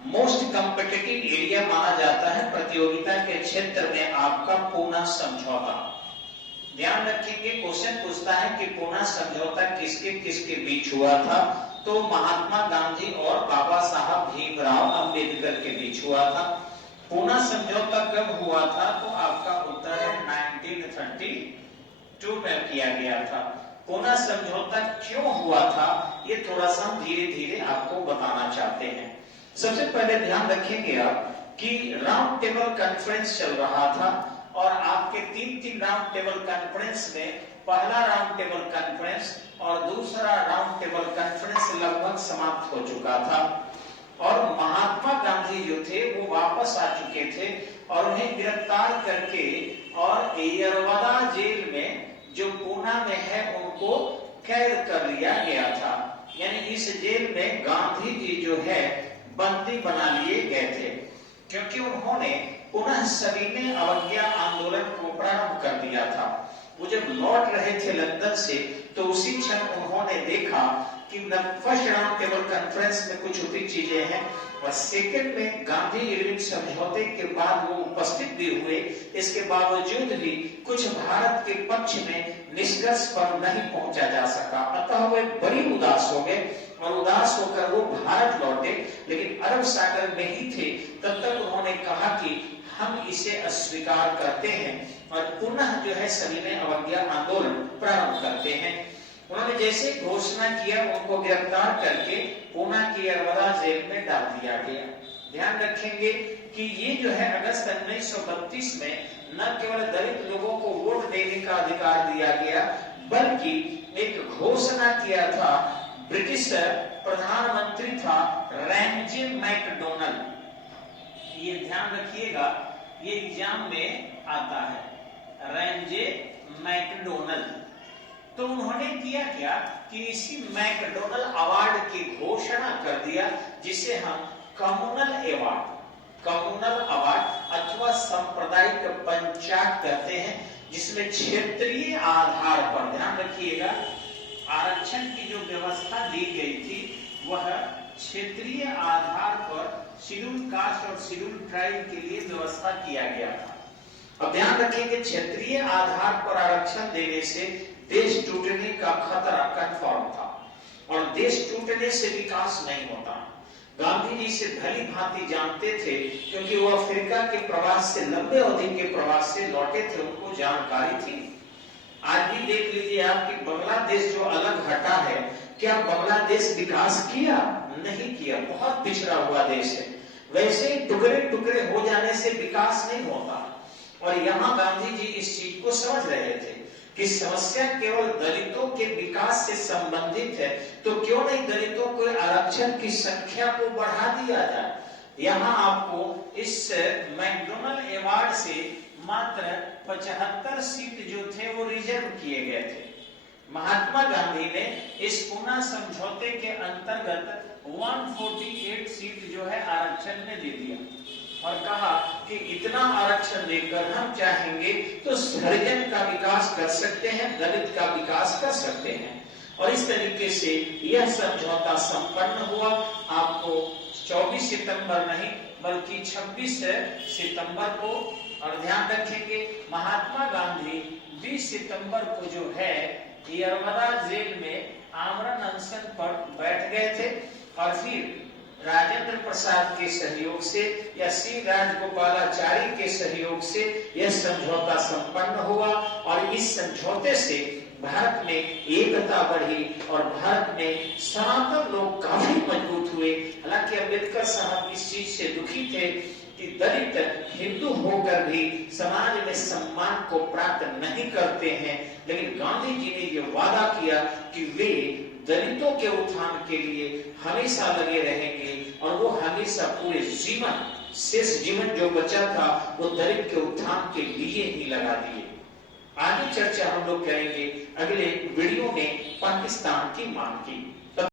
Most competitive area माना जाता है प्रतियोगिता के क्षेत्र में आपका पूना समझौता। ध्यान रखेंगे, क्वेश्चन पूछता है कि पूना समझौता किसके किसके बीच हुआ था, तो महात्मा गांधी और बाबा साहब भीमराव अंबेडकर के बीच हुआ था। पूना समझौता कब हुआ था, तो आपका उत्तर है 1932 में किया गया था। पूना समझौता क्यों हुआ था, ये थोड़ा सा धीरे धीरे आपको बताना चाहते हैं। सबसे पहले ध्यान रखेंगे आप कि राउंड टेबल कॉन्फ्रेंस चल रहा था और आपके तीन राउंड टेबल कॉन्फ्रेंस में पहला राउंड टेबल कॉन्फ्रेंस और दूसरा राउंड टेबल कॉन्फ्रेंस लगभग समाप्त हो चुका था और महात्मा गांधी जो थे वो वापस आ चुके थे और उन्हें गिरफ्तार करके और यरवदा जेल में जो पूना में है उनको कैद कर लिया गया था। यानी इस जेल में गांधी जी जो है बंदी बना लिए गए थे, क्योंकि उन्होंने पुनः सविनय अवज्ञा आंदोलन को प्रारंभ कर दिया था। वो जब लौट रहे थे लंदन से तो उसी क्षण उन्होंने देखा कि फर्स्ट राउंड टेबल कॉन्फ्रेंस में कुछ उपयुक्त चीजें हैं और सेकंड में गांधी इरविन समझौते के बाद वो उपस्थित भी हुए, इसके बावजूद भी कुछ भारत के पक्ष में निष्कर्ष पर नहीं पहुंचा जा सका। अतः वे बड़ी उदास हो गए और उदास होकर वो भारत लौटे, लेकिन अरब सागर में ही थे। तब तक उन्होंने कहा कि हम इसे अस्वीकार करते हैं और पुनः जो है सविनय अवज्ञा आंदोलन प्रारंभ करते हैं। उन्होंने जैसे घोषणा किया उनको गिरफ्तार करके पूना की यरवदा जेल में डाल दिया गया। ध्यान रखेंगे कि ये जो है अगस्त 1932 में न केवल दलित लोगों को वोट देने का अधिकार दिया गया, बल्कि एक घोषणा किया था, ब्रिटिश प्रधानमंत्री था रैमजे मैकडोनल्ड। ये ध्यान रखिएगा, ये एग्जाम में आता है, रैमजे मैकडोनल्ड। तो उन्होंने किया क्या कि इसी मैकडोनल्ड अवार्ड की घोषणा कर दिया, जिसे हम कम्युनल अवार्ड अथवा सांप्रदायिक पंचायत कहते हैं, जिसमें क्षेत्रीय आधार पर, ध्यान रखिएगा, आरक्षण की जो व्यवस्था दी गई थी वह क्षेत्रीय आधार पर शेड्यूल कास्ट और शेड्यूल ट्राइब के लिए व्यवस्था किया गया था। अब ध्यान रखेंगे, क्षेत्रीय आधार पर आरक्षण देने से देश टूटने का खतरा कन्फर्म था और देश टूटने से विकास नहीं होता। गांधी जी से भली भांति जानते थे, क्योंकि वो अफ्रीका के प्रवास से, लंबे अवधि के प्रवास से लौटे थे, उनको जानकारी थी। आज भी देख लीजिए आप कि बांग्लादेश जो अलग हटा है, क्या बांग्लादेश विकास किया? नहीं किया, बहुत पिछड़ा हुआ देश है। वैसे टुकड़े टुकड़े हो जाने से विकास नहीं होता और यहाँ गांधी जी इस चीज को समझ रहे थे कि समस्या केवल दलितों के विकास से संबंधित है, तो क्यों नहीं दलितों को आरक्षण की संख्या को बढ़ा दिया जाए। यहाँ आपको इस मैकडोनल्ड अवार्ड से मात्र 75 सीट जो थे वो रिजर्व किए गए थे। महात्मा गांधी ने इस पूना समझौते के अंतर्गत 148 सीट जो है आरक्षण में दे दिया और कहा कि इतना आरक्षण देकर हम चाहेंगे तो हरिजन का विकास कर सकते हैं, दलित का विकास कर सकते हैं। और इस तरीके से यह समझौता संपन्न हुआ। आपको 24 सितंबर नहीं बल्कि 26 सितंबर को, और ध्यान रखेंगे महात्मा गांधी 20 सितंबर को जो है यरवदा जेल में आमरण अनशन पर बैठ गए थे और फिर राजेंद्र प्रसाद के सहयोग से या सी राजगोपालाचारी के सहयोग से यह समझौता संपन्न हुआ और इस समझौते से भारत में एकता बढ़ी और भारत में सनातन लोग काफी मजबूत हुए। हालांकि अम्बेडकर साहब इस चीज से दुखी थे कि दलित हिंदू होकर भी समाज में सम्मान को प्राप्त नहीं करते हैं, लेकिन गांधी जी ने यह वादा किया कि वे दलितों के उत्थान के लिए हमेशा लगे रहेंगे और वो हमेशा पूरे जीवन, शेष जीवन जो बचा था वो दलित के उत्थान के लिए ही लगा दिए। आगे चर्चा हम लोग करेंगे अगले वीडियो में पाकिस्तान की मांग की।